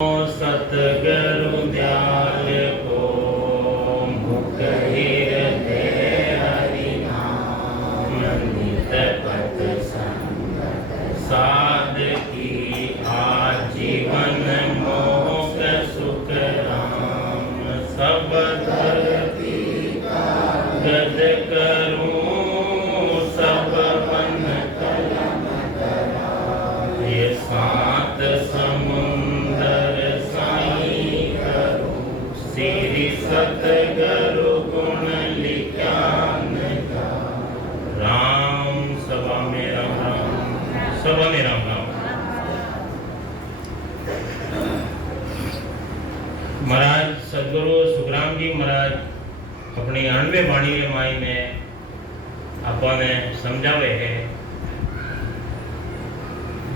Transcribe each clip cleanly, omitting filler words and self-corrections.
सतगुरु दयाल को मुख हृदय हरि नाम नित पथ संगत साध की आजीवन मोक्ष सुख राम सब धरती गद करूं सब मन कलम करा ये सात समुंदर श्री सतगुरु गुण लिख्यान का राम सभा में राम राम सभा में राम राम। महाराज सदगुरु सुखराम जी महाराज अपनी 98 वाणी के माई में आपने समझावे है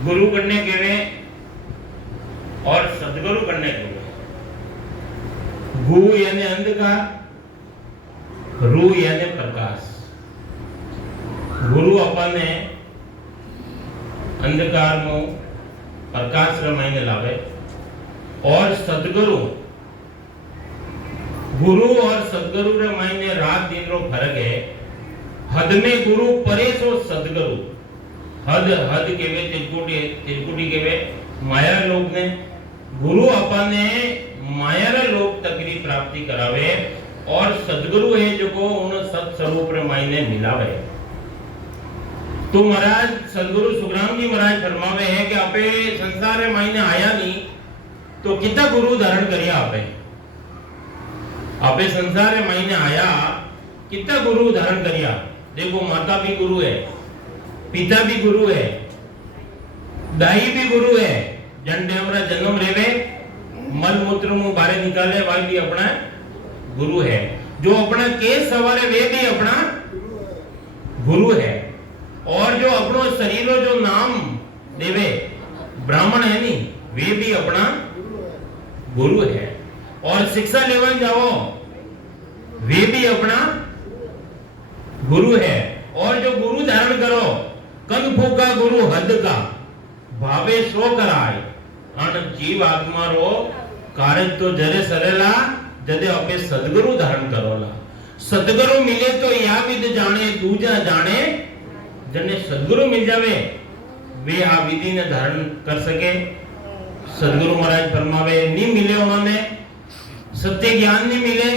गुरु करने के वे और सदगुरु करने के वे। गु यानी अंधकार, रू यानी प्रकाश। गुरु अपने अंधकार में प्रकाश रमाईने लावे और सदगुरु गुरु और सदगुरु रे मायने रात दिन रो फर्क है। हद में गुरु परेश और सदगुरु हद हद केवे तिरकुटी केवे माया लोग ने गुरु अपने माया लोक तक की प्राप्ति करावे और सदगुरु है जो को उन सत स्वरूप रे मायने मिलावे। तो महाराज सदगुरु सुखराम जी महाराज फरमावे है कि आपे संसार रे मायने आया नहीं तो कितना गुरु धारण करिया आपे संसार रे मायने आया कितना गुरु धारण करिया। देखो माता भी गुरु है, पिता भी गुरु है, दाई भी गुरु है। जन हमारा जन्म रेवे मल मूत्र मुंह बाहर निकाले वह भी अपना गुरु है। जो अपना केस सवारे वे भी अपना गुरु है। और जो अपनो शरीर जो नाम देवे ब्राह्मण है नहीं वे भी अपना गुरु है। और शिक्षा लेवन जाओ वे भी अपना गुरु है। और जो गुरु धारण करो कंग फूका गुरु हद का भावे सो कराए अन जीव आत्मा रो कार्य तो जरे सरेला जदे अपे सदगुरु धारण करोला। सदगुरु मिले तो या विद जाने दूजा जाने। जने सदगुरु मिल जावे वे आ विधि ने धारण कर सके। सदगुरु महाराज फरमावे नहीं मिले उन्होंने सत्य ज्ञान नहीं मिले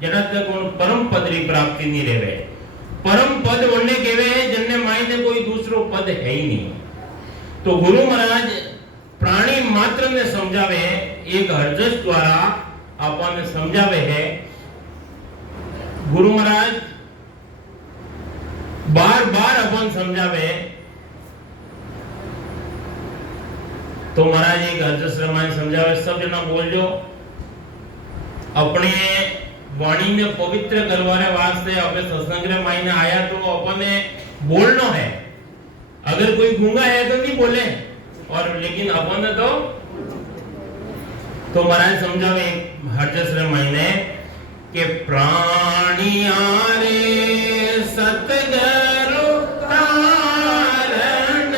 जड़ा तक उन परम पद की प्राप्ति नहीं रेवे। परम पद वन्ने केवे जन्ने मायने कोई दूसरो पद है ही नहीं। तो गुरु महाराज प्राणी मात्र ने समझावे एक हरजस द्वारा आपने समझावे है। गुरु महाराज बार बार अपन समझावे तो महाराज एक हरजस रामायण समझावे सब जना बोल जो अपने वाणी ने पवित्र करवाने वास्ते अपने सत्संग रे मायने आया तो अपने बोलना है। अगर कोई गूंगा है तो नहीं बोले और लेकिन अपन तो महाराज समझावे हरजस रे महीने के प्राणिया रे सतगुरु तारण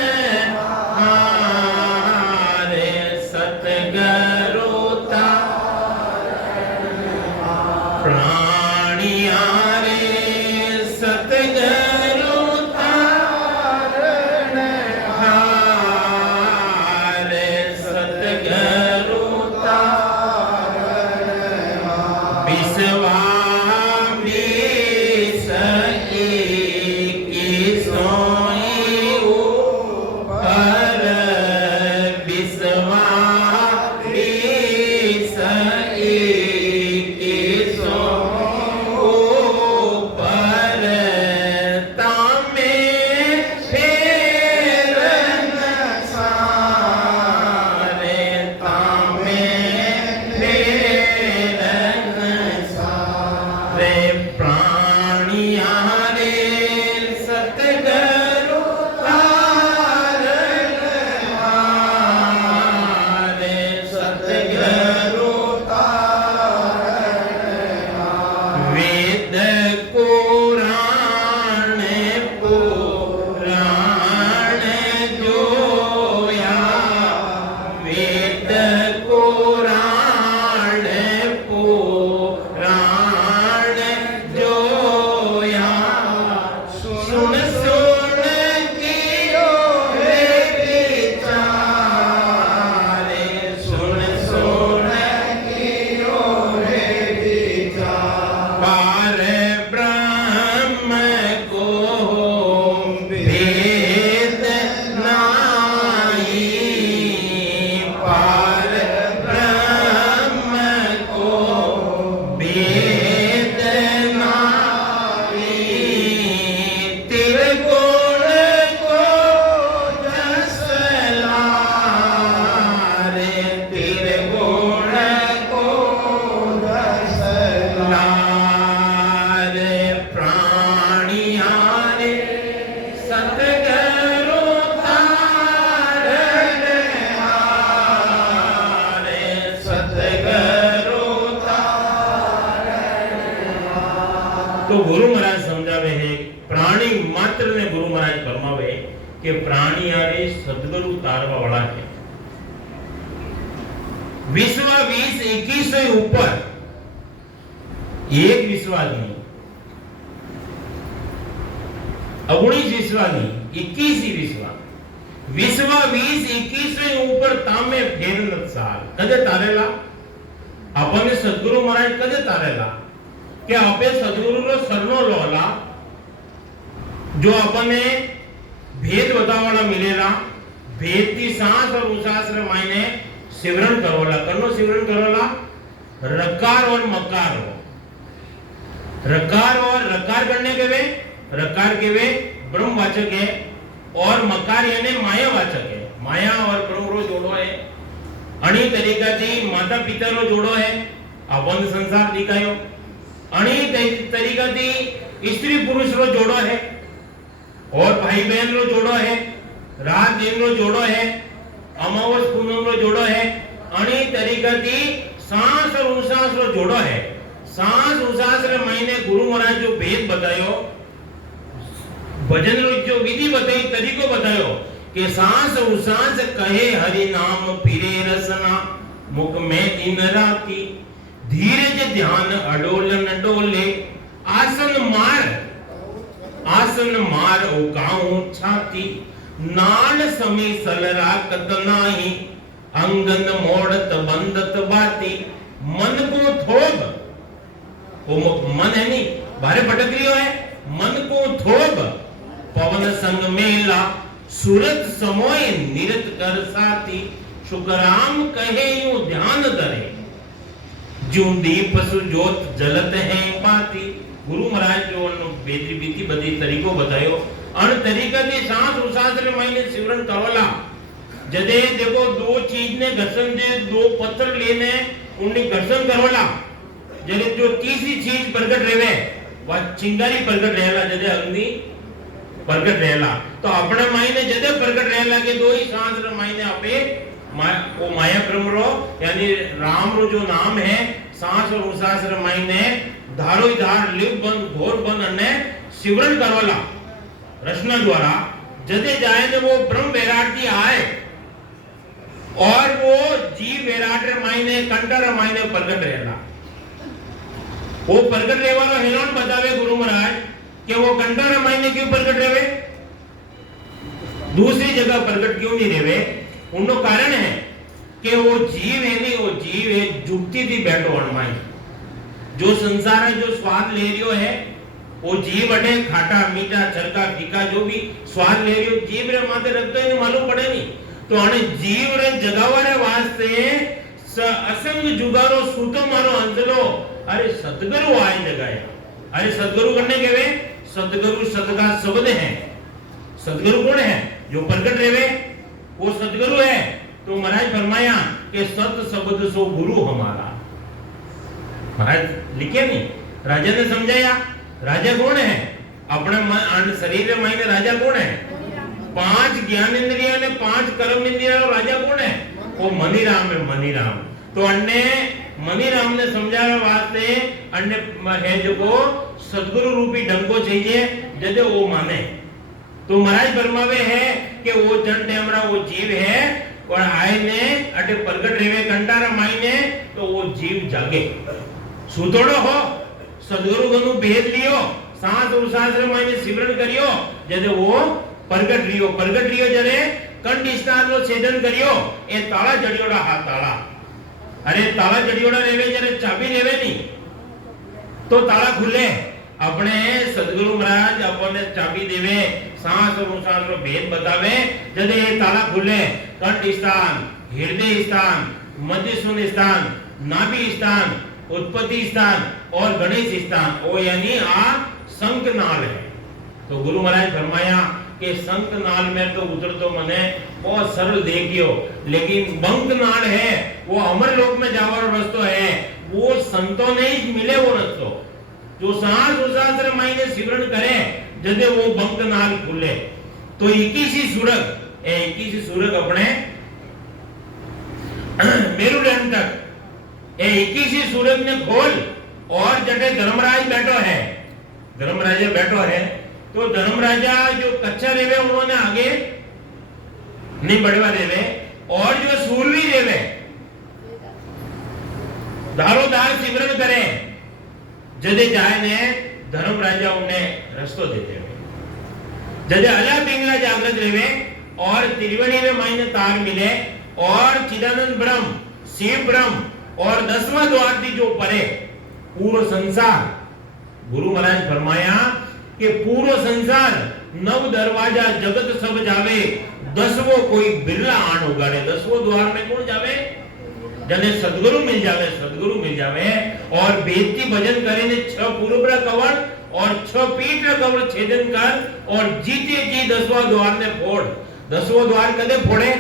हारे सतगुरु तारण प्राणिया रे सतगुरु विश्वामी सही गुरु महाराज समझावे है प्राणी मात्र ने गुरु महाराज फरमावे कि प्राणी यारे सदगुरु तारवा वाला है। विश्वा 20-21 से ऊपर एक विश्वास नहीं, 19 विश्वास नहीं, 21 ही विश्वास। विश्वा 20-21 से ऊपर तामे फेर न साल कदे तारेला अपने सदगुरु महाराज कदे तारेला कि आपे सदगुरु रो सरनो लोला जो अपने भेद बतावाला मिलेला, भेद की सांस और उसास रे मायने सिमरन करोला, करनो सिमरन करोला, रकार और मकार हो, रकार और रकार करने के वे रकार के वे ब्रह्मवाचक है और मकार यानी मायावाचक है। माया और ब्रह्म रो जोड़ो है, अणी तरीका थी माता पिता रो जोड़ो है, अपन संसार दिखायो, अणी तरीका थी स्त्री पुरुष रो जोड़ो है और भाई बहन रो जोड़ो है, रात दिन रो जोड़ो है, अमावस पूनम रो जोड़ो है, अणी तरीका थी सांस और उसास रो जोड़ो है। सांस उसास रे महीने गुरु महाराज जो भेद बतायो, भजन रो जो विधि बताई, तरीको बतायो कि सांस उसास कहे हरि नाम फिरे रसना, मुख में दिन राती, धीरज ध्यान अडोल न डोले, आसन मार उकाऊं छाती, नाल समी सलरा कतनाही, अंगन मोड़त बंदत बाती, मन को थोब, वो मन है नहीं बारे भटक रही है, मन को थोब पवन संग मेला, सूरत समोय निरत कर साथी, शुक्राम कहे यूं ध्यान धरे, जो दीप सुजोत जलत है पाती। गुरु महाराज जो बेदी बीती बदी तरीको बतायो, अन तरीका ने सांस उसास रे महीने सिमरन करोला, जदे देखो दो चीज ने घर्षण दे, दो पत्थर लेने उन्हें घर्षण करोला, जदे जो तीसरी चीज प्रकट रेवे वह चिंगारी प्रकट रहेला, जदे अग्नि प्रकट रहेला, तो अपने महीने जदे प्रकट रहेला के दो ही सांस रे महीने आपे वो माया ब्रह्म रो यानी राम रो जो नाम है, सांस और उसास रे महीने धारो धार लिव बंद घोर बंद अन्य सिमरन करवाला रचना द्वारा, जदे जाए ने वो ब्रह्म वैराग्य आए और वो जीव विराट रे मायने कंटर रे मायने प्रकट रहेला। वो प्रकट रेवा रो हेलोन बतावे गुरु महाराज कि वो कंटर रे मायने क्यों प्रकट रेवे, दूसरी जगह प्रकट क्यों नहीं रेवे? उनको कारण है कि वो जीव है नहीं, वो जीव है जुगती थी बैठो अणमाई, जो संसार है जो स्वाद ले रियो है वो जीव अटे खाटा मीठा चरका फीका जो भी स्वाद ले रियो जीव रे माथे रखते ही मालूम पड़े नहीं, तो आने जीव रे जगावारे वास्ते असंग जुगारो सूतो मारो अंजलो, अरे सतगुरु आए जगाया, अरे सतगुरु करने के वे सतगुरु सदका शब्द है, सतगुरु कौन है? जो प्रकट रेवे वो सतगुरु है। तो महाराज फरमाया कि सत शब्द सो गुरु हमारा, महाराज लिखे नहीं, राजा ने समझाया राजा कौन है? अपने शरीर में मायने राजा कौन है? 5 ज्ञान इंद्रिया ने 5 कर्म इंद्रिया, राजा कौन है? वो मनीराम है, मनीराम। तो अन्य मनीराम ने समझाया वास्ते अन्य है जो को सदगुरु रूपी ढंग को चाहिए जदे वो माने। तो महाराज फरमावे है कि वो जन डेमरा वो जीव है और आए ने अटे प्रगट रेवे कंटारा मायने, तो वो जीव जागे सुतोड़ो हो सदगुरु गनु भेद लियो, सांस और सांस रे मायने सिमरन करियो, जदे वो प्रगट रियो जरे कंठ स्थान रो छेदन करियो, ए ताला जड़ियोड़ा हाथ ताला, अरे ताला जड़ियोड़ा रेवे जरे चाबी रेवे नहीं तो ताला खुले, अपने सदगुरु महाराज अपने चाबी देवे, सांस और उसास रो भेद बतावे, जदे ये ताला खुले कंठ स्थान, हृदय स्थान, मध्य सुन स्थान, नाभि स्थान, उत्पत्ति स्थान और गणेश स्थान, ओ यानी आ शंखनाल है। तो गुरु महाराज फरमाया कि शंखनाल में तो उतर तो मने बहुत सरल देखियो, लेकिन बंकनाल है वो अमर लोक में जावर रस्तो है, वो संतों ने ही मिले वो रस्तो, जो सांस उसास रे मायने सिमरन करे जदे वो बंकनाल खुले। तो 21 सूरग अपने मेरुदंड तक 21 सूरज ने खोल और जटे धर्मराज बैठो है, धर्मराजा बैठो है तो धर्मराजा जो कच्चा रेवे उन्होंने आगे नहीं बढ़वा देवे और जो सूरवीर रेवे दारोदार सिमरन करे जदे जाए ने धर्मराजा उन्हें रस्तो देते हुए जदे अला पिंगला जागृत रेवे और त्रिवेणी में मायने तार मिले और चिदानंद ब्रह्म शिव ब्रह्म और 10वां द्वार थी जो परे पूरा संसार गुरु महाराज फरमाया कि पूरा संसार 9 दरवाजा जगत सब जावे 10वो कोई बिरला आण उगाड़े 10वो द्वार में कौन जावे जने सदगुरु मिल जावे और बेदती भजन करे ने 6 पूर्व कवड़ और 6 पीठ कवड़ छेदन कर और जीते जी 10वां द्वार ने फोड़ 10वो द्वार कदे फोड़े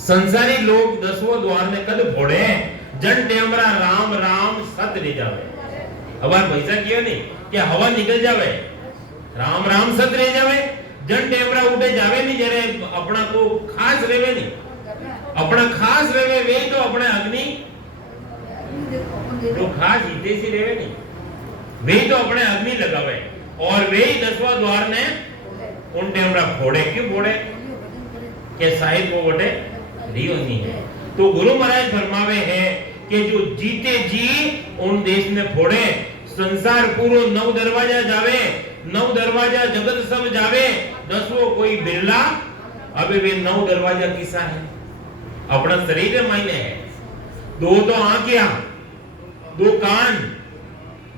संसारी लोग 10वो द्वार ने कदे फोड़े जन टेमरा राम राम सत ले जावे हवा पैसा किया नहीं कि हवा निकल जावे राम राम सत ले जावे जन टेमरा उठे जावे नहीं जरे अपना को खास रेवे नहीं अपना खास रेवे वे तो अपने अग्नि जो खास हितेशी रेवे नहीं वे तो अपने अग्नि लगावे और वे ही 10वां द्वार ने उन टेमरा फोड़े क्यों फोड़े के साहिब को वटे रियो नहीं है तो गुरु महाराज फरमावे है कि जो जीते जी उन देश ने फोड़े संसार पूरो 9 दरवाजा जावे 9 दरवाजा जगत सब जावे 10वो कोई बिरला अबे वे 9 दरवाजा किसा है अपना शरीर मायने है 2 तो आंखें 2 कान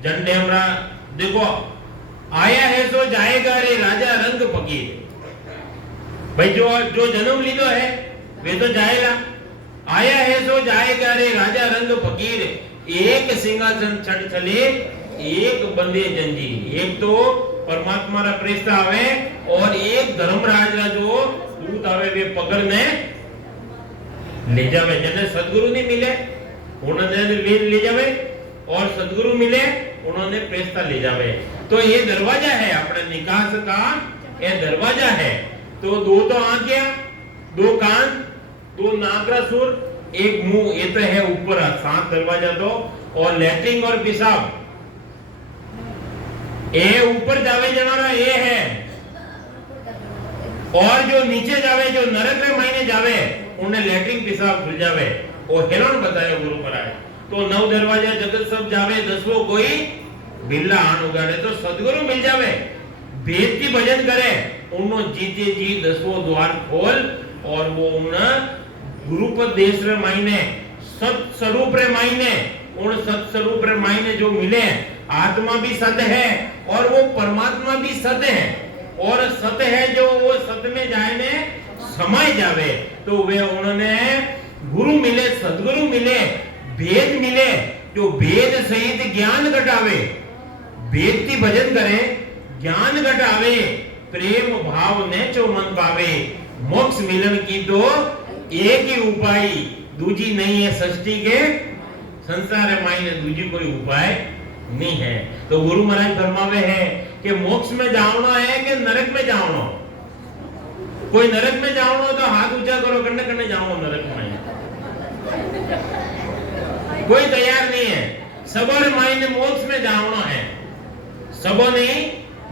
झंडे हमरा देखो आया है सो जाएगा रे राजा रंग फकीर भाई जो जन्म लीधो है वे तो जाएगा आया है सो जाएगा रे राजा रंग फकीर एक सिंहासन चढ़ चले एक बंदे जंजीर एक तो परमात्मा रा प्रेस्ता आवे और एक धर्मराज रा जो दूत आवे वे पकड़ने ले जावे जने सदगुरु नहीं मिले उन्होंने ले जावे और सदगुरु मिले उन्होंने प्रेस्ता ले जावे तो ये दरवाजा है अपने निकास का ये दरवाजा है तो 2 तो आंखें 2 कान 2 नाक रा सुर एक मुंह ये तो है ऊपर 7 दरवाजा तो और लैट्रिन और पेशाब ए ऊपर जावे जनारा ये है और जो नीचे जावे जो नरक में मायने जावे उन्हें लैट्रिन पेशाब खुल जावे वो हेरोन बताया गुरु महाराज तो 9 दरवाजा जगत सब जावे 10वो कोई बिल्ला आन उगाड़े तो सदगुरु मिल जावे भेद की भजन करे उन्नो जीते जी 10वो द्वार खोल और वो उन गुरुपद देश रे मायने सत स्वरूप रे मायने उन सत स्वरूप रे मायने जो मिले आत्मा भी सत है और वो परमात्मा भी सत है और सत है जो वो सत में जाए ने समाय जावे तो वे उन्होंने गुरु मिले सदगुरु मिले भेद मिले जो भेद सहित ज्ञान घटावे भेद की भजन करे ज्ञान घटावे प्रेम भाव ने जो मन पावे मोक्ष मिलन की तो एक ही उपाय दूजी नहीं है सृष्टि के संसार मायने दूजी कोई उपाय नहीं है तो गुरु महाराज फरमावे है कि मोक्ष में जाना है कि नरक में जाना कोई नरक में जाना तो हाथ ऊंचा करो कन्ने कन्ने जाओ नरक में कोई तैयार नहीं है सबों मायने मोक्ष में जाना है सबों नहीं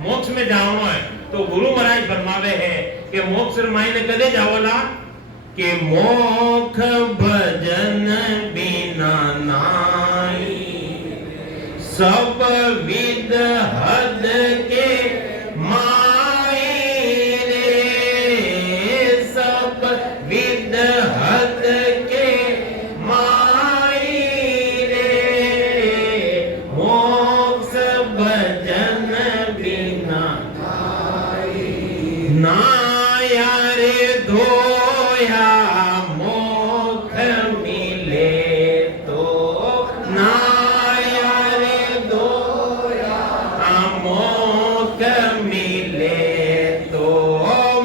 मोक्ष में जाना है तो गुरु महाराज फरमावे है कि मोक्ष मायने कदे जाओला कि मोक्ष भजन बिना नाई सब विद हद के माई रे सब विद हद के माई रे मोक्ष भजन बिना नाया रे धोया मोक्ष मिले तो नाया रे धोया मोक्ष मिले तो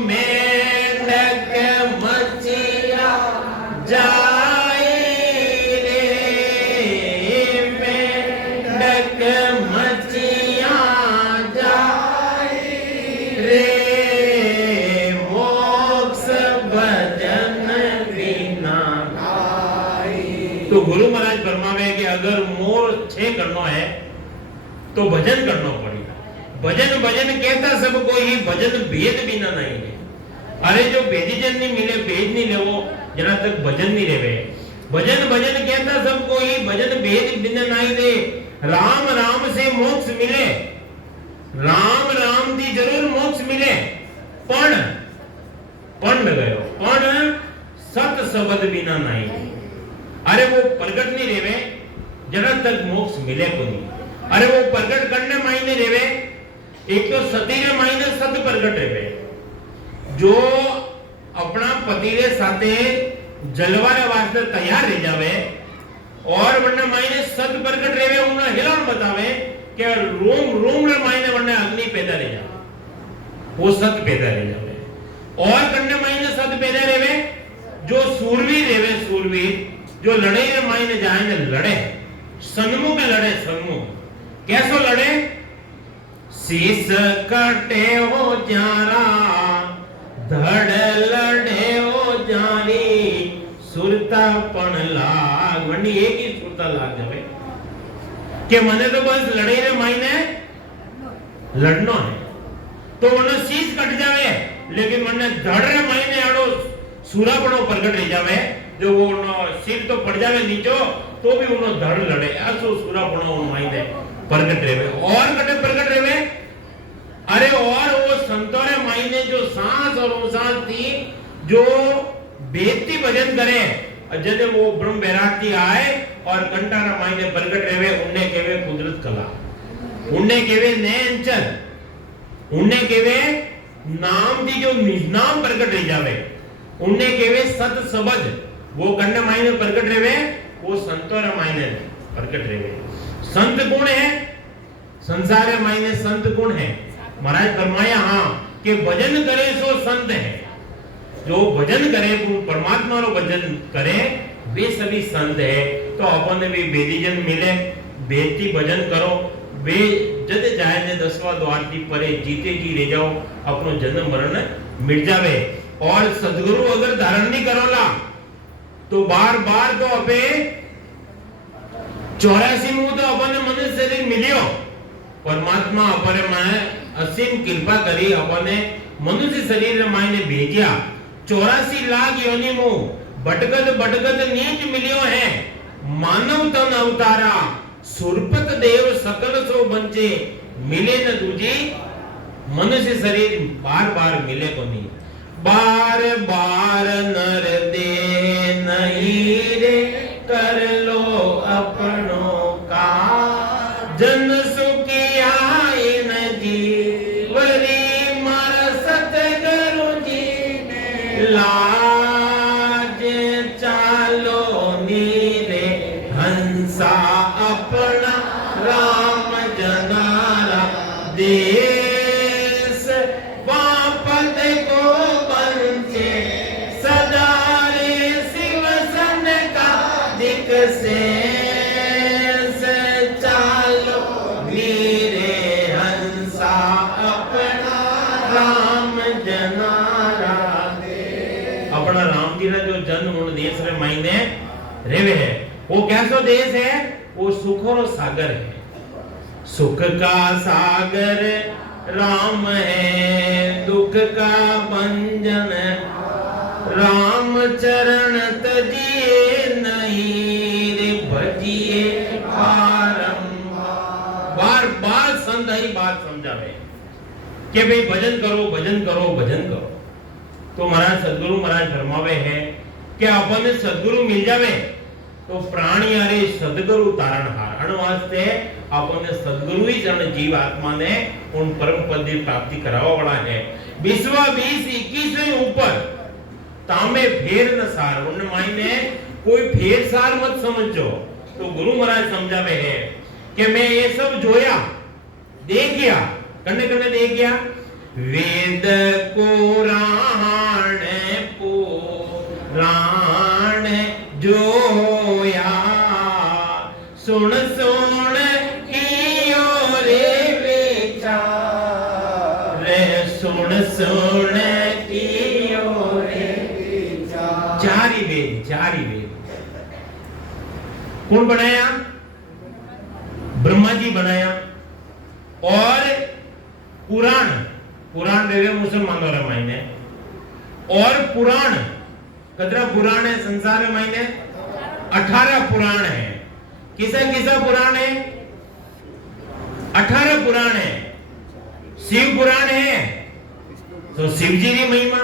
मेंढक मचिया जाए रे मेंढक मचिया जाए रे तो गुरु महाराज फरमावे कि अगर मोर छे करना है तो भजन करना पड़ेगा भजन भजन कहता सब कोई, भजन भेद बिना नहीं है। अरे जो भेदजन नहीं मिले, भेद नहीं लेवो, जरा तक भजन नहीं रेवे। भजन भजन कहता सब कोई, भजन भेद बिना नहीं दे। राम राम से मोक्ष मिले, राम राम दी जरूर मोक्ष मिले, पण गयो, पण सत शब्द बिना नहीं। अरे वो प्रगट नहीं रेवे, जरा तक मोक्ष मिले को नहीं। अरे वो प्रगट करने मायने रेवे, एक तो सतीरे मायने सत प्रगट रेवे, जो अपना पतिरे साथे जलवारे वास्ते तैयार रह जावे, और वरना मायने सत प्रगट रेवे, उन्हें हिलान बतावे कि रोम रोम रे मायने वरना अग्नि पैदा रह जावे, वो सत पैदा रह जावे। और करने मायने सत पैदा रेवे, जो सूरवीर रेवे, सूरवीर जो लड़ाई रे मायने जाए ने लड़े, सन्मुख लड़े, सन्मुख कैसो लड़े? शीस कटे हो जारा, धड़ लड़े हो जारी, सुरता पण लाग, वनी एक ही सुरता लाग जावे कि मने तो बस लड़ाई रे मायने लड़नो है, तो वने शीस कट जावे, लेकिन मने धड़ रे मायने आड़ो सूरापणो प्रगट रह जावे, जो वो सिर तो पड़ जावे नीचो, तो भी उनो धड़ लड़े, ऐसो सूरापणो मायने प्रगट रेवे। और कटे प्रगट रेवे, अरे और वो संतोरे मायने जो सांस और उसास थी, जो बेती भजन करे, जने वो ब्रह्म बैरागी आए और कंटारा मायने प्रगट रेवे, उन्हें केवे कुदरत कला, उन्हें केवे नैनचर, उन्हें केवे नाम दी जो निजनाम प्रगट रह जावे, उन्हें केवे सत शब्द, वो कन्ने मायने प्रगट रेवे, वो संतोरे मायने प्रगट रेवे। संत गुण है, संसार मायने संत गुण है। महाराज फरमाया हाँ कि भजन करे सो संत है, जो भजन करे वो परमात्मा रो भजन करे, वे सभी संत है। तो अपन ने भी बेदीजन मिले, बेती भजन करो, वे जद जाए ने 10वां द्वार थी परे, जीते जी रह जाओ, अपनो जन्म मरण मिट जावे। और सदगुरु अगर धारण नहीं करोला, तो बार बार तो अबे 84 मुंह तो अपन मनुष्य शरीर मिलियो, परमात्मा अपने में असीम कृपा करी, अपने मनुष्य शरीर मायने भेजिया। 84 लाख योनि मुंह भटकत भटकत नीच मिलियो है, मानव तन अवतारा, सुरपत देव सकल सो बंचे, मिले न दूजी मनुष्य शरीर बार बार मिले को नहीं। बार बार नर दे नहीं रे, कर लो अपनों का, जन सुखिया इन जीवरी, मर सतगुरु जी ने लाज, चालो नीरे हंसा अपना, राम जनारा देश, वापद को बंचे, सदा रे शिव सन का दिक से, चालो वीरे हंसा अपना, राम जनारा दे। अपना राम जी ने जो जन्म उन देश रे मायने रेवे है, वो कैसो देश है? वो सुखों रो सागर है, सुख का सागर राम है, दुख का भंजन राम, चरण तजिए नहीं रे, भजिए बारंबार। बार बार संत ही बात समझावे कि भाई भजन करो, भजन करो, भजन करो। तो महाराज सदगुरु महाराज फरमावे है कि अपन सदगुरु मिल जावे तो प्राणी अरे सदगुरु तारण हार, अण वास्ते अपन सदगुरु ही जन जीव आत्मा ने उन परम पद की प्राप्ति करावा वाला है। 20वां 20-21 ऊपर तामे फेर न सार, उन मायने कोई फेर सार मत समझो। तो गुरु महाराज समझावे है कि मैं ये सब जोया, देखिया, कन्ने कन्ने देखिया, वेद पुराण पुराण जोया, सुन सुन कियो रे विचार, सुन सुन कियो रे विचार। चारी वेद, चारी वेद कौन बनाया? ब्रह्मा जी बनाया। और पुराण पुराण देवे मुसलमानों रे मायने और पुराण कतरा पुराण है संसार में मायने 18 पुराण है। किसा किसा पुराण है? 18 पुराण है। शिव पुराण है तो शिव जी की महिमा,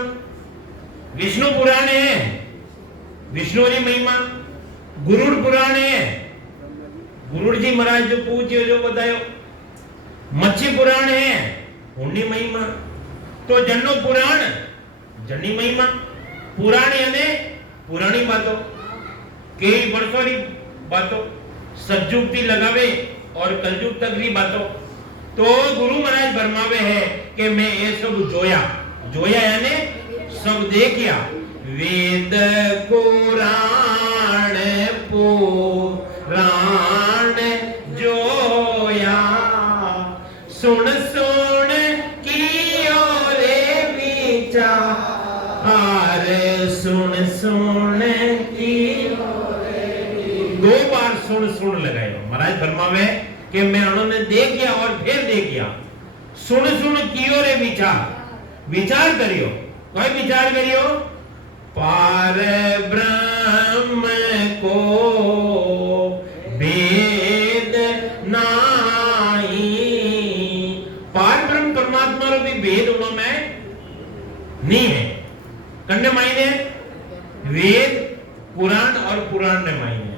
विष्णु पुराण है विष्णु की महिमा, गुरुड़ पुराण है गुरुड़ जी महाराज जो पूछ्यो जो बतायो, मच्छी पुराण है उन्नी महिमा, तो जन्नो पुराण जन्नी महिमा। पुराण यानी पुरानी बातों कई वर्षों की बातों सतयुग थी लगावे और कलयुग तक की बातों। तो गुरु महाराज फरमावे है कि मैं ये सब जोया जोया यानी सब देखिया। वेद कुरान पुराण जोया सुन सुन कियो रे विचार सुन सुन कियो रे। 2 बार सुन सुन लगायो। महाराज फरमावे कि मैं उन्होंने देखिया और फिर देखिया। सुन सुन कियो रे विचार विचार करियो। कोई विचार करियो? पार ब्रह्म को भेद नाही। पार ब्रह्म परमात्मा रो भी भेद उनमें नहीं है। कन्ने मायने वेद पुराण और पुराण ने मायने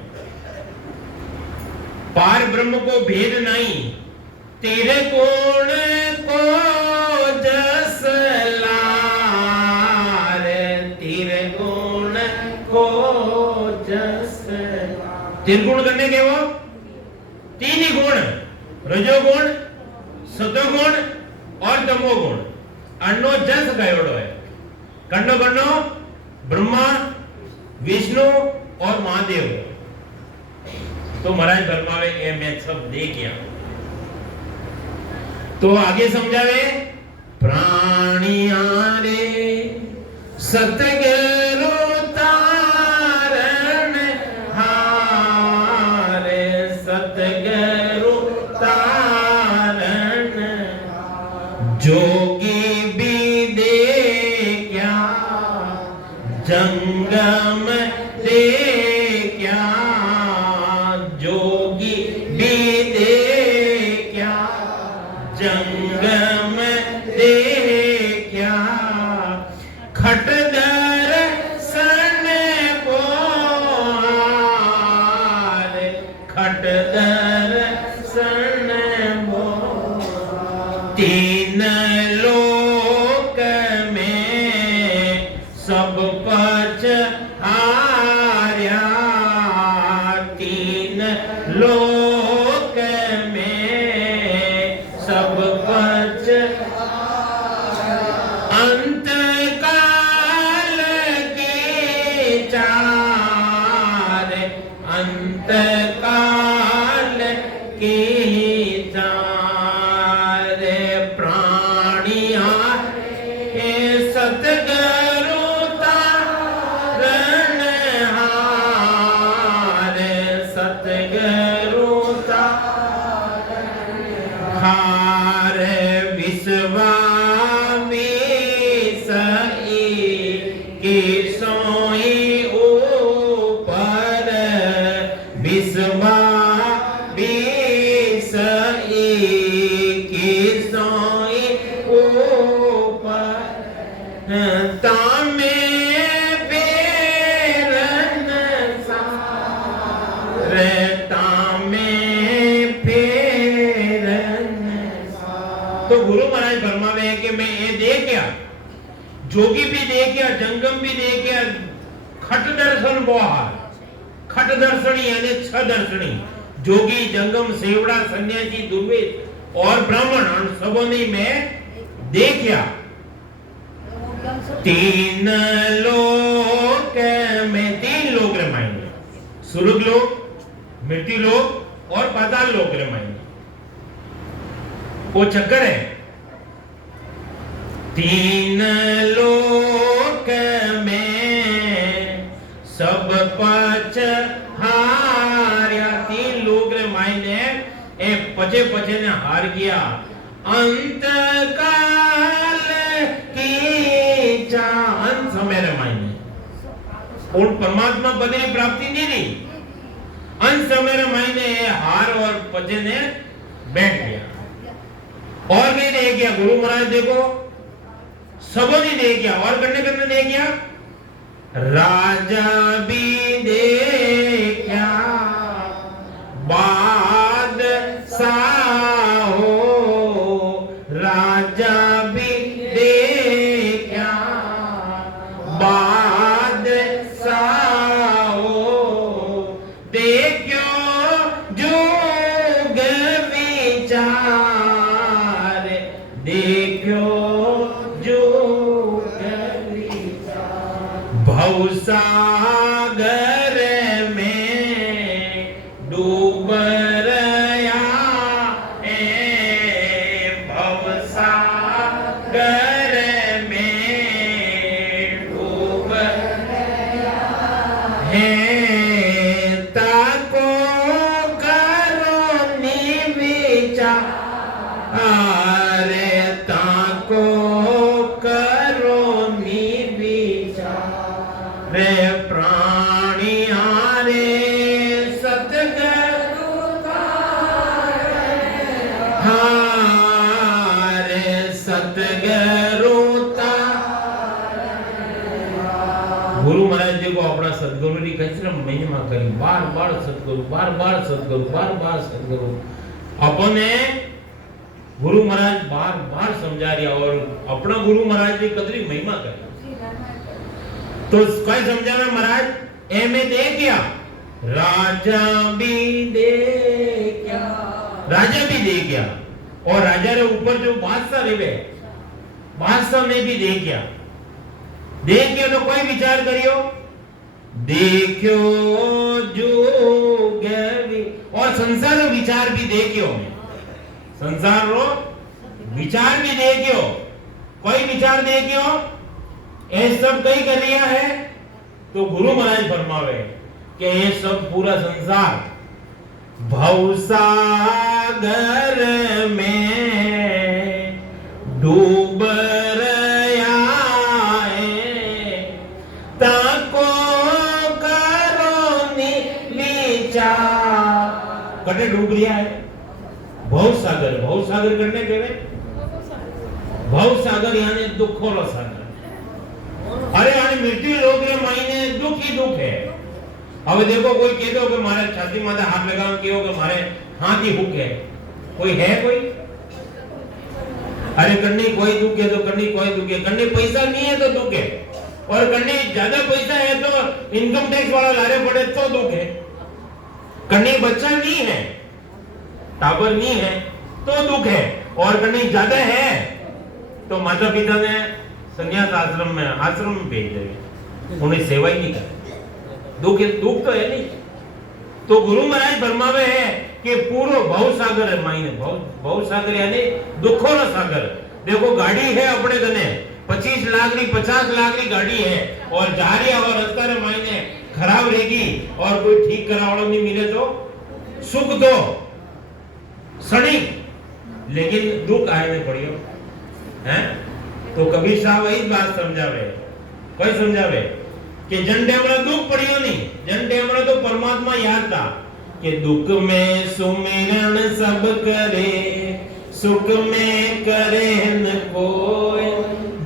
पार ब्रह्म को भेद नहीं। तेरे गुण को जस लार तेरे गुण को जस। त्रिगुण करने के वो 3 ही गुण, रजोगुण सतोगुण और तमोगुण अन्नो जस गयोड़ो है। कन्नो कन्नो ब्रह्मा विष्णु और महादेव। तो महाराज फरमावे ए मैं सब देखिया। तो आगे समझावे प्राणिया रे सतगुरु तारण हारे सतगुरु तारण जोगी भी देखया जंगम देखया जोगी भी देखया जंगम देखया खट दर्शन बोहार खट दर्शन बोहार। 3 लोक में सब पच हार्या 3 लोक में सब पच अंत काल के 4 अंत काल के 4 प्राणिया हे सतगुरु तारण हार सतगुरु हार विश्वा में सई के सोई ऊपर विश्वा में सई के सोई ऊपर तामे बेरन सारे तामे तो गुरु महाराज फरमावे कि मैं ये देखिया जोगी भी देखिया जंगम भी देखिया खट दर्शन बोहार। खट दर्शनी यानी 6 दर्शनी जोगी जंगम सेवड़ा सन्यासी दुर्वेद और ब्राह्मण उन सबों ने मैं देखिया। 3 लोक में 3 लोक रमाएंगे सुरग लोक मृत्यु लोक और पाताल लोक रमाएंगे। वो चक्कर है 3 लोक में सब पच हार्या 3 लोक रे मायने ए पचे पचे ने हार गया अंत काल की अंत समय मायने और परमात्मा पद की प्राप्ति नहीं रही। अंत समय मायने हार और पजे ने बैठ गया और भी नहीं किया। गुरु महाराज देखो सबों ने नहीं किया और करने नहीं किया। राजा भी देखा बाद साहो, राजा भी देखा बाद साहो, देखो जोग विचार, देखो जोग विचार। भवसागर में डूब रहा है, भवसागर में डूब रहा है। ताको करो निविचार, ताको करो निविचार। रे प्राणियारे सतगुरु हारे, सतगुरु गुरु महाराज देखो अपना सदगुरु की कैसे महिमा करी। बार बार सदगुरु, बार बार सदगुरु, बार बार सदगुरु। अपने गुरु महाराज बार बार समझा रहा और अपना गुरु महाराज की कतरी महिमा करी। तो कोई समझाना महाराज ए में दे क्या राजा भी दे क्या, राजा भी दे क्या और राजा रे ऊपर जो बादशाह रेवे बादशाह ने भी दे क्या। देखियो तो कोई विचार करियो, देखियो जो गवी और संसार रो विचार भी देखियो, संसार रो विचार भी देखियो, कोई विचार देखियो ये सब कई कर रिया है। तो गुरु महाराज फरमावे कि ये सब पूरा संसार भवसागर में डूब रहा है। ताको करो विचार, कटे डूब रिया है भवसागर। भवसागर करने के भवसागर यानी दुखों रो सागर। अरे यानी मृत्यु लोग रे मायने दुख ही दुख है। अब देखो कोई कह दो कि मारे छाती माथे हाथ लगाओ कहो कि मारे हाथ ही हुक है, कोई है कोई? अरे कन्नी कोई दुख है तो कन्नी कोई दुख है, कन्नी पैसा नहीं है तो दुख है, और कन्नी ज्यादा पैसा है तो इनकम टैक्स वाला लारे पड़े तो दुख है। कन्नी बच्चा नहीं है, टाबर नहीं है तो दुख है, और कन्नी ज्यादा है तो माता पिता ने संन्यास आश्रम में भेज देंगे, उन्हें सेवा ही नहीं करे। दुख तो है नहीं। तो गुरु महाराज फरमावे है कि पूरो भवसागर है मायने, भवसागर यानी दुखों का सागर। देखो गाड़ी है अपने गने 25 लाख की 50 लाख की गाड़ी है और जा रही है और रास्ता रे मायने खराब रहेगी और कोई ठीक करावड़ो नहीं मिले तो सुख दो सड़ी, लेकिन दुख आए में पड़ियो हैं। तो कबीर साहब वही बात समझावे, कोई समझावे कि जन टेमड़ा दुख पड़ियो नहीं, जन टेमड़ा तो परमात्मा याद था कि दुख में सुमिरन सब करे, सुख में करे न कोई,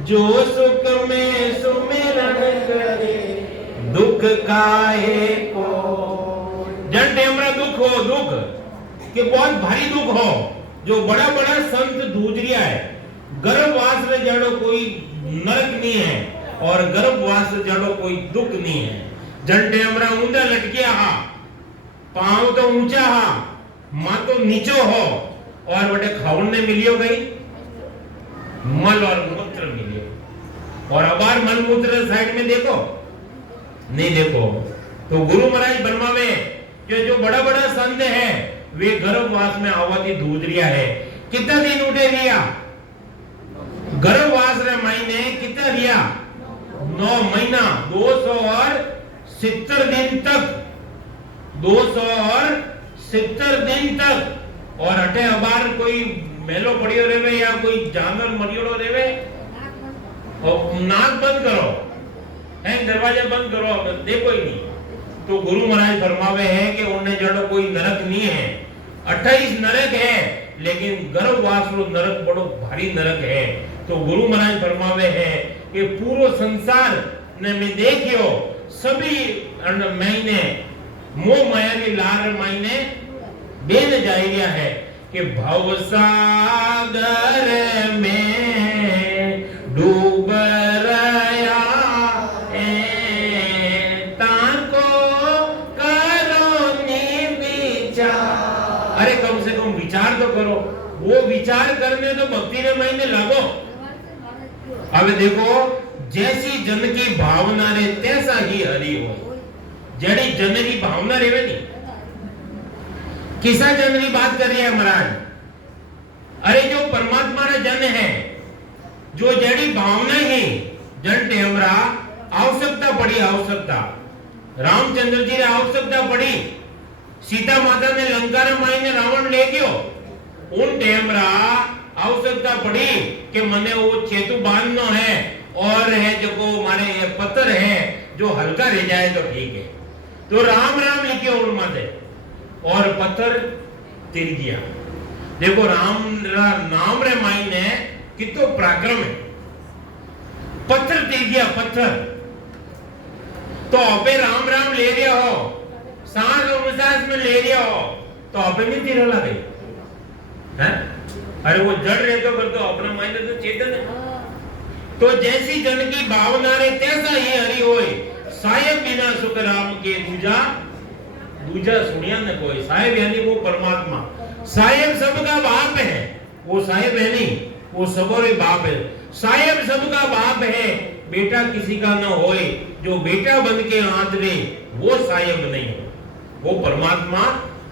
जो सुख में सुमिरन करे दुख काहे को। जन टेमड़ा दुख हो, दुख कि बहुत भारी दुख हो, जो बड़ा बड़ा संत दूज रिया है। गर्भवास में जानो कोई नरक नहीं है और गर्भवास में जानो कोई दुख नहीं है। जन टेमरा ऊंधा लटकिया हा, पांव तो ऊंचा हा, मां तो नीचो हो, और बटे खावन ने मिलियो गई मल और मूत्र मिलियो, और अबार मल मूत्र साइड में देखो नहीं देखो। तो गुरु महाराज फरमावे कि जो बड़ा बड़ा संत है वे गर्भवास में आवाती दूध रिया है। कितना दिन उठे रिया गर्भवास रे महीने कितना रिया 9 महीना 270 दिन तक, 270 दिन तक। और अठे अबार कोई मेलो पड़ियो रेवे या कोई जानवर मरियोड़ो रेवे और नाक बंद करो है दरवाजा बंद करो देखो ही नहीं। तो गुरु महाराज फरमावे है कि उन्हें जड़ो कोई नरक नहीं है 28 नरक है लेकिन गर्भवासरो नरक बड़ो भारी नरक है। तो गुरु महाराज फरमावे है कि पूरो संसार ने में देखियो सभी महीने मोह माया की लार महीने बेन जाइया है कि भव सागर में डूब रहा ताको करो नी विचार। अरे कम से कम विचार तो करो, वो विचार करने तो भक्ति ने महीने लगो। अब देखो जैसी जन की भावना रे तैसा ही हरि हो। जड़ी जन की भावना रेवे नहीं किसा जन की बात कर रहे हैं महाराज। अरे जो परमात्मा रे जन है जो जड़ी भावना ही जन टेमरा आवश्यकता पड़ी आवश्यकता रामचंद्र जी ने आवश्यकता पड़ी सीता माता ने लंका रे माईने रावण ले गयो उन टेमरा आवश्यकता पड़ी कि मने वो चेतु बांधनो है और है जो को मारे ये पत्थर है जो हल्का रह जाए तो ठीक है। तो राम राम लिखियो उन माथे और पत्थर तिर गया। देखो राम नाम रे मायने कितो पराक्रम है। पत्थर तिर गया पत्थर। तो अबे राम राम ले रहे हो सांस और निश्वास में ले रहे हो तो अबे नहीं तिरा लगे हैं। अरे वो जड़ रहे तो कर दो अपना मायने तो चेतन है। तो जैसी जन की भावना रे तैसा ही हरि होए साहेब बिना सुख राम के दूजा दूजा सुनिया न कोई। साहेब यानी वो परमात्मा साहेब सबका बाप है। वो साहेब है नहीं वो सबोरे बाप है। साहेब सबका बाप है बेटा किसी का न होए जो बेटा बन के आंतरे वो साहेब नहीं है। वो परमात्मा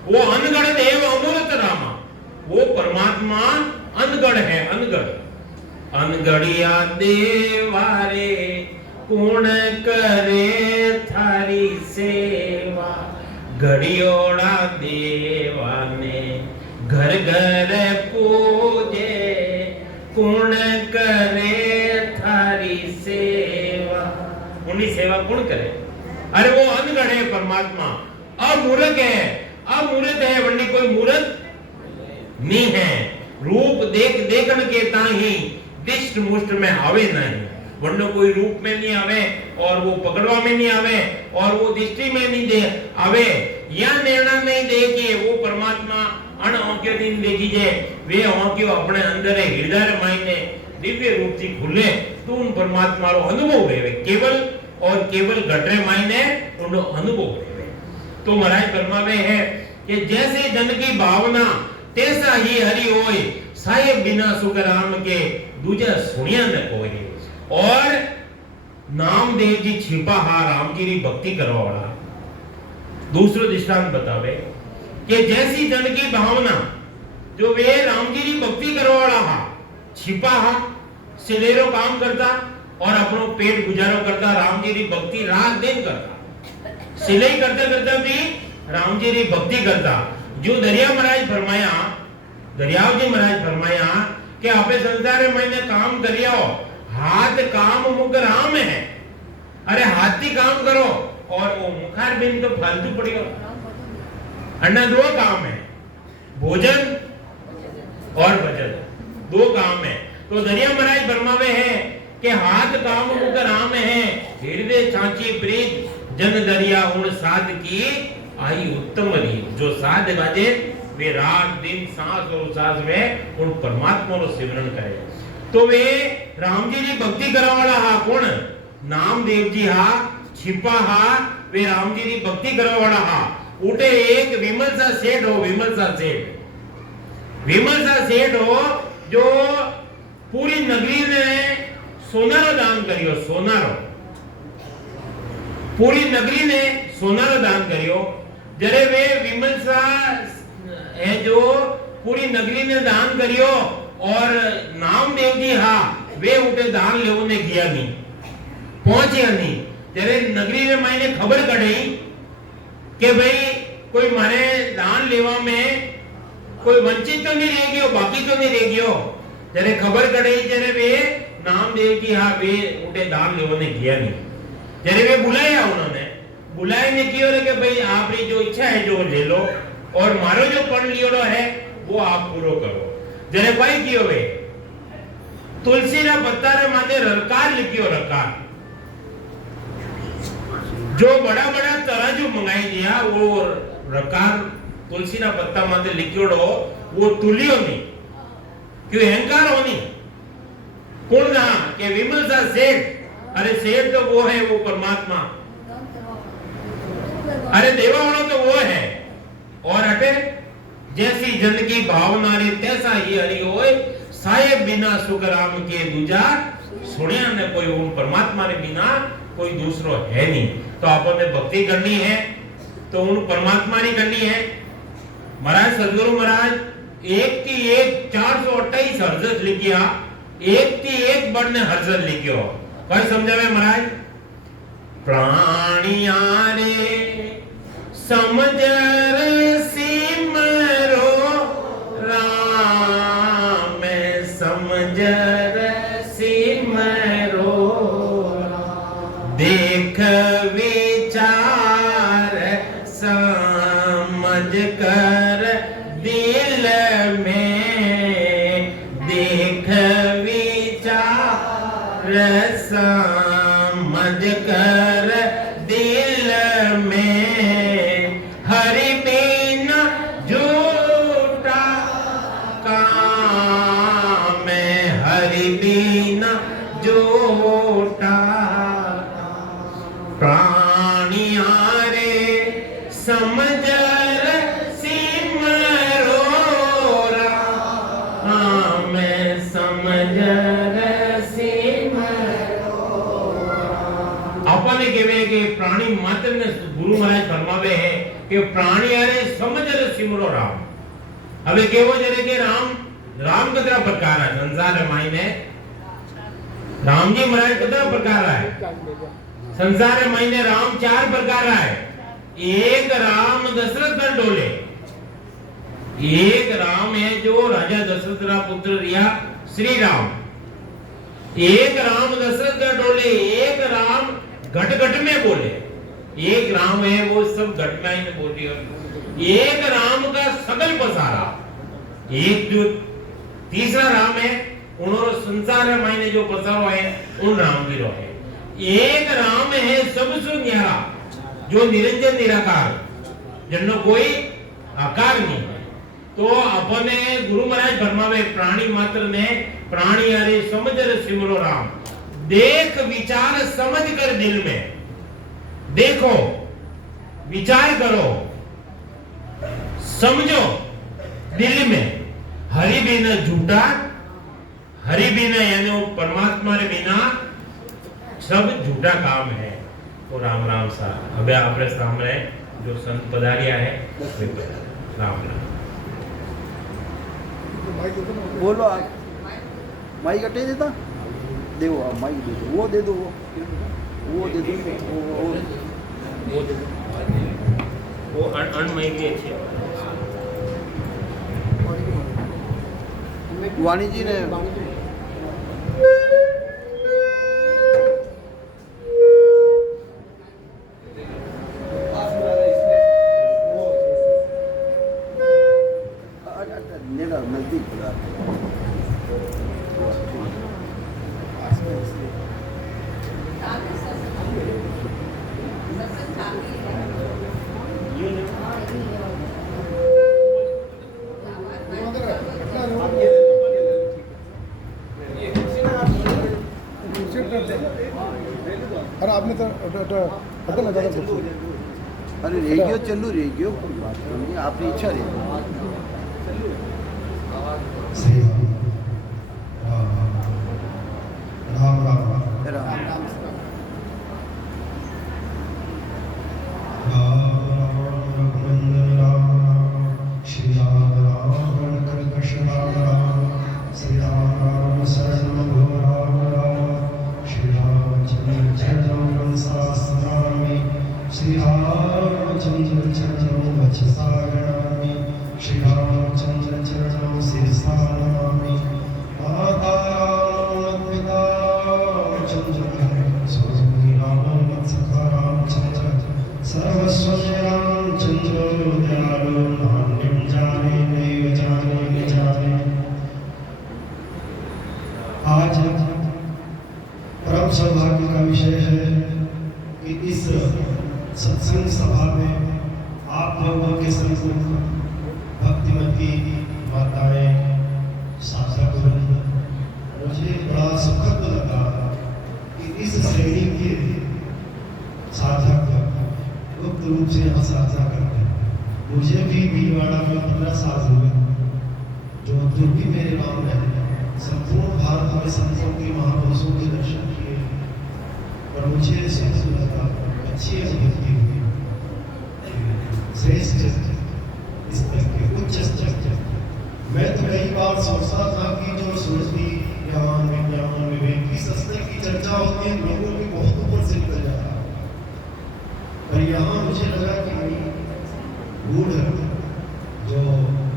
वो अनगढ़ देव अमृत रामा वो परमात्मा अनगढ़ है अनगढ़। अनगढ़िया देवारे कौन करे थारी सेवा घड़ियोड़ा देवाने घर घर पूजे कौन करे थारी सेवा। उन्हीं सेवा कौन करे। अरे वो अनगढ़ है परमात्मा अमूर्त है। अमूर्त है वन्नी कोई मूर्त नहीं है। रूप देख देखन के ताही दिष्ट मुष्ट में आवे नहीं वरना कोई रूप में नहीं आवे और वो पकड़वा में नहीं आवे और वो दृष्टि में नहीं दे आवे या निर्णय नहीं दे कि वो परमात्मा अन आंखें दिन देखी जे वे आंखें अपने अंदर हृदय मायने दिव्य रूप से खुले तो उन परमात्मा रो अनुभव रेवे केवल और केवल घटरे मायने उनो अनुभव रेवे। तो महाराज फरमावे है कि जैसे जन की भावना तैसा ही हरि होए साहेब बिना सुख राम के दूजा सुनिया न कोई। और नामदेव जी छिपा हा राम जी री भक्ति करवा वाला दूसरो दृष्टांत बतावे कि जैसी जन की भावना जो वे राम जी री भक्ति करवा वाला हा छिपा हा सिलेरो काम करता और अपनो पेट गुजारो करता राम जी री भक्ति रात दिन करता सिलाई करते करते भी राम जी री भक्ति करता। जो दरिया महाराज फरमाया दरियाव जी महाराज फरमाया कि आपे संसार में मैंने काम करियो हाथ काम मुख राम है। अरे हाथी काम करो और वो मुखार बिन तो फालतू पड़ियो। अन्ना दो काम है भोजन और भजन दो काम है। तो दरिया महाराज फरमावे है कि हाथ काम मुख राम है हृदय चाची प्रीत जन दरिया उन साध की आई उत्तम रीत। जो साध बाजे वे रात दिन सांस और सांस में उन परमात्मा को सिमरन करे। तो वे राम जी की भक्ति करने वाला हा कौन नामदेव जी हा छिपा हा वे राम जी की भक्ति करने वाला हा। उठे एक विमल सा सेठ हो विमल सा सेठ हो जो पूरी नगरी ने सोनारो दान करियो सोनारो पूरी नगरी ने सोनारो दान करियो। जरे वे विमल सा है जो पूरी नगरी ने दान करियो और नामदेव जी हा वे उठे दान लेवो ने किया नहीं पहुंचे नहीं। जरे नगरी में मैंने खबर कढ़ी कि भाई कोई मारे दान लेवा में कोई वंचित तो नहीं रह गयो, बाकी तो नहीं रह गयो। जरे खबर कड़ी जरे वे नामदेव की हाँ वे उठे दान लेने किया नहीं, जरे वे बुलाया उन्होंने, बुलाए ने कियो रे के भाई आपकी जो इच्छा है जो ले लो और मारो जो पण लियोड़ो है वो आप पूरो करो। जरे भाई कियो वे तुलसी ना पत्ता रे माथे रकार लिखियो रकार, जो बड़ा बड़ा तराजू मंगाई दिया वो रकार तुलसी ना पत्ता माथे लिखियोड़ो वो तुलियो नहीं, क्यों अहंकार होनी कौन ना के विमल सा सेठ, अरे सेठ तो वो है वो परमात्मा, अरे देवावणो तो वो है। और अटे जैसी जन की भावना रे तैसा ही हरि होए, साहेब बिना सुख राम के दूजा, सुनिया ने कोई उन परमात्मा रे बिना कोई दूसरो है नहीं। तो आपने भक्ति करनी है तो उन परमात्मा री करनी है। महाराज सदगुरु महाराज एक की एक 428 हर्जत लिखिया, एक की एक बड़ ने हर्जत लिखियो। कोई समझावे महाराज? प्राणिया रे समझर सिमरो राम, समझर सिमरो देख विचार समझ कर दिल में, देख विचार समझ कर दिल में, हरि बिना झूठा काम, हरि बिना झूठा प्राणिया रे समझर सिमरो राम, समझर सिमरो। अपने कहवे के प्राणी मात्र ने गुरु महाराज फरमावे है कि प्राणी अरे समझर सिमरो राम। હવે કેવો જરે કે રામ કતરા પ્રકાર है संसार मायने, राम जी महाराज कतरा प्रकार है संसार मायने? राम 4 प्रकार है। एक राम दशरथ का डोले, एक राम है जो राजा दशरथ का पुत्र रिया श्री राम, एक राम दशरथ का डोले, एक राम घट घट में बोले, एक राम है वो सब घट में ही बोलियो, एक राम का सगल पसारा, एक जो तीसरा राम है उन्होंने संसार मायने जो पसारो है उन राम की रो है। एक राम है सबसे न्यारा जो निरंजन निराकार, जिन्नो कोई आकार नहीं है। तो अपने गुरु महाराज फरमावे प्राणी मात्र ने प्राणी अरे समझर सिमरो राम, देख विचार समझ कर दिल में, देखो विचार करो समझो दिल में, हरि बिना झूठा, हरि बिना यानी वो परमात्मा रे बिना सब झूठा काम है। तो राम राम सा હવે આપણે સામે जो संत पधारिया है राम राम बोलो। आप माइक हटे देता दे, वो माइक दे दो, वो दे दो, वो दे दो, वो दे वो अनमय के છે। वाणी जी ने नजदीक अरे आपने तो पता लगा था कुछ? अरे रेडियो चलू, रेडियो कोई बात नहीं, आपकी इच्छा रही। राम राम राम श्री राम राम कर्कश राम राम, श्री राम राम शरणं भो राम राम, श्री रामचंद्र चरणं सहस्रामि, श्री रामचंद्र चरणं वचसा गणामि, श्री रामचंद्र भक्तिमती माताएं, साधक वृंद, मुझे बड़ा सुखद लगा कि इस श्रेणी के साधक गुप्त रूप से यहाँ साधना करते हैं। मुझे भी भीलवाड़ा में 15 साल हुए, जो भी मेरे नाम है। संपूर्ण भारत में संतों के महापुरुषों के दर्शन किए, और मुझे सुख लगा, अच्छी अनुभूति हुई, श्रेष्ठ स्तर के उच्च स्तर के। मैं तो कई बार सोचता था कि जो सुरभि ज्ञान विज्ञान विवेक की सस्ते की चर्चा होती है, लोगों की बहुत ऊपर से निकल जाता है, पर यहाँ मुझे लगा कि बूढ़ जो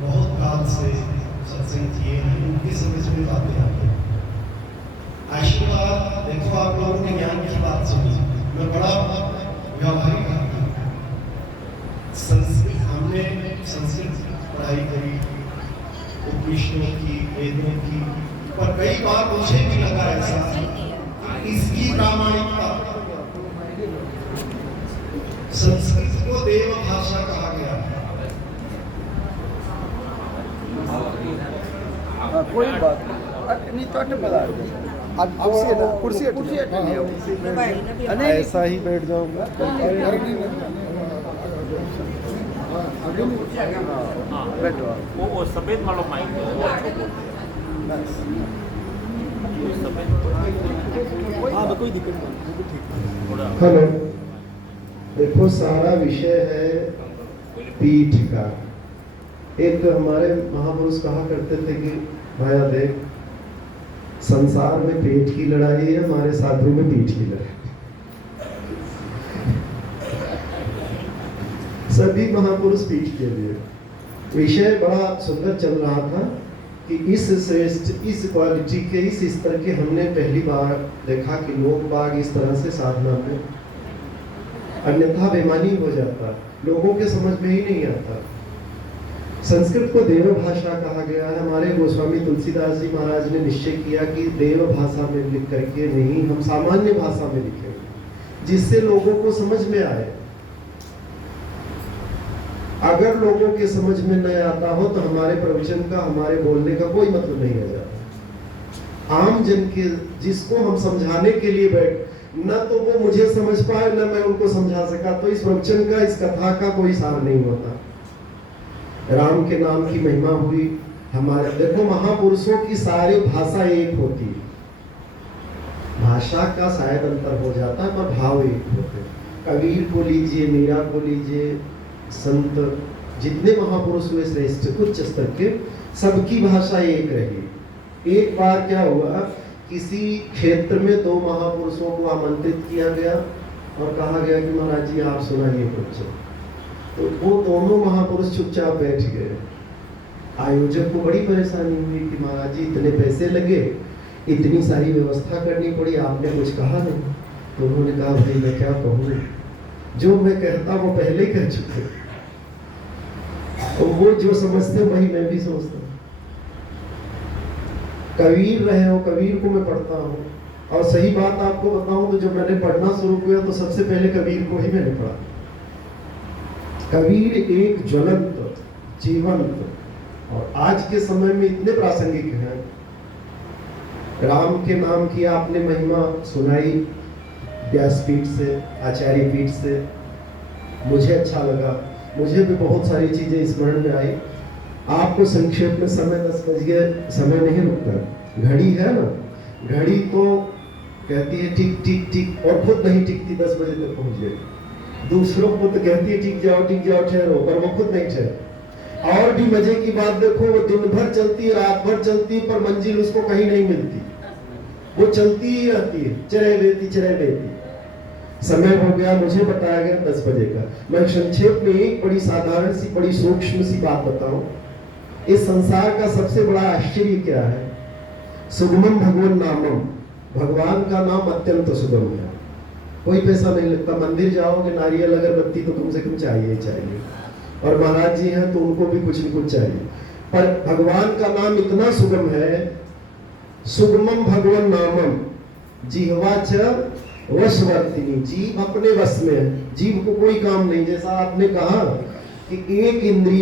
बहुत काल से सत्संग किए हैं, उनकी समझ में बातें आती हैं। आशीर्वाद देखो, आप लोगों ने ज्ञान की बात सुनी, मैं बड़ा व्यावहारिक आदमी हूं। संस्कृत, हमने संस्कृत पढ़ाई करी, उपनिषदों की, वेदों की, पर कई बार मुझे भी लगा ऐसा कि इसकी प्रामाणिकता, संस्कृत को देव भाषा कहा गया है। कोई बात नहीं, तो अट बता कुर्सी ऐसा ही बैठ जाऊंगा। बैठो वो सफेद वालों माइक हाँ, कोई दिक्कत नहीं। हेलो, देखो सारा विषय है पीठ का। एक हमारे महापुरुष कहा करते थे कि भाया देख, संसार में पेट की लड़ाई है, हमारे साधु में पीठ की लड़ाई। सभी महापुरुष पीठ के लिए। विषय बड़ा सुंदर चल रहा था कि इस श्रेष्ठ, इस क्वालिटी के, इस स्तर के हमने पहली बार देखा कि लोग बाग इस तरह से साधना में, अन्यथा बेमानी हो जाता, लोगों के समझ में ही नहीं आता। संस्कृत को देव भाषा कहा गया है। हमारे गोस्वामी तुलसीदास जी महाराज ने निश्चय किया कि देव भाषा में लिख करके नहीं, हम सामान्य भाषा में लिखेंगे, जिससे लोगों को समझ में आए। अगर लोगों के समझ में नहीं आता हो तो हमारे प्रवचन का, हमारे बोलने का कोई मतलब नहीं रह जाता। आम जन के, जिसको हम समझाने के लिए बैठ, न तो वो मुझे समझ पाए, न मैं उनको समझा सका, तो इस प्रवचन का, इस कथा का कोई सार नहीं होता। राम के नाम की महिमा हुई हमारे। देखो, महापुरुषों की सारी भाषा एक होती है, भाषा का शायद अंतर हो जाता है, पर भाव एक होते हैं। कबीर को लीजिए, मीरा को लीजिए, संत जितने महापुरुष हुए श्रेष्ठ उच्च स्तर के, सबकी भाषा एक रही। एक बार क्या हुआ, किसी क्षेत्र में 2 महापुरुषों को आमंत्रित किया गया और कहा गया कि महाराज जी आप सुनाइए कुछ। तो वो दोनों महापुरुष चुपचाप बैठ गए। आयोजक को बड़ी परेशानी हुई कि महाराज जी इतने पैसे लगे, इतनी सारी व्यवस्था करनी पड़ी, आपने कुछ कहा नहीं। तो उन्होंने कहा भाई मैं क्या कहूँ, जो मैं कहता वो पहले ही कह चुके, और वो जो समझते वही मैं भी सोचता। कबीर रहे हो, कबीर को मैं पढ़ता हूँ, और सही बात आपको बताऊं तो जब मैंने पढ़ना शुरू किया तो सबसे पहले कबीर को ही मैंने पढ़ा। कबीर एक ज्वलंत, जीवंत और आज के समय में इतने प्रासंगिक हैं। राम के नाम की आपने महिमा सुनाई व्यासपीठ से, आचार्य पीठ से, मुझे अच्छा लगा। मुझे भी बहुत सारी चीजें स्मरण में आई। आपको संक्षेप में, समय 10 बज गए, समय नहीं रुकता, घड़ी है ना, घड़ी तो कहती है टिक टिक टिक, और खुद नहीं टिकती, 10 बजे तक पहुंच जाए। दूसरों को तो कहती है टिक जाओ ठहरो, पर वो खुद नहीं ठहर। और भी मजे की बात देखो, वो दिन भर चलती है, रात भर चलती है, पर मंजिल उसको कहीं नहीं मिलती, वो चलती ही रहती है, चरे बेती। समय हो गया, मुझे बताया गया 10 बजे का। मैं संक्षेप में एक बड़ी साधारण सी, बड़ी सूक्ष्म सी बात बताऊं। इस संसार का सबसे बड़ा आश्चर्य क्या है? सुगमम भगवान नामम, भगवान का नाम अत्यंत सुगम है, कोई पैसा नहीं लगता। मंदिर जाओगे, नारियल अगरबत्ती तो कम से कम चाहिए, और महाराज जी हैं तो उनको भी कुछ न कुछ चाहिए, पर भगवान का नाम इतना सुगम है। सुगमम भगवान नामम जिह्वा च वशवर्तिनी, जीव अपने वश में है, जीव को कोई काम नहीं। जैसा आपने कहा कि एक इंद्रिय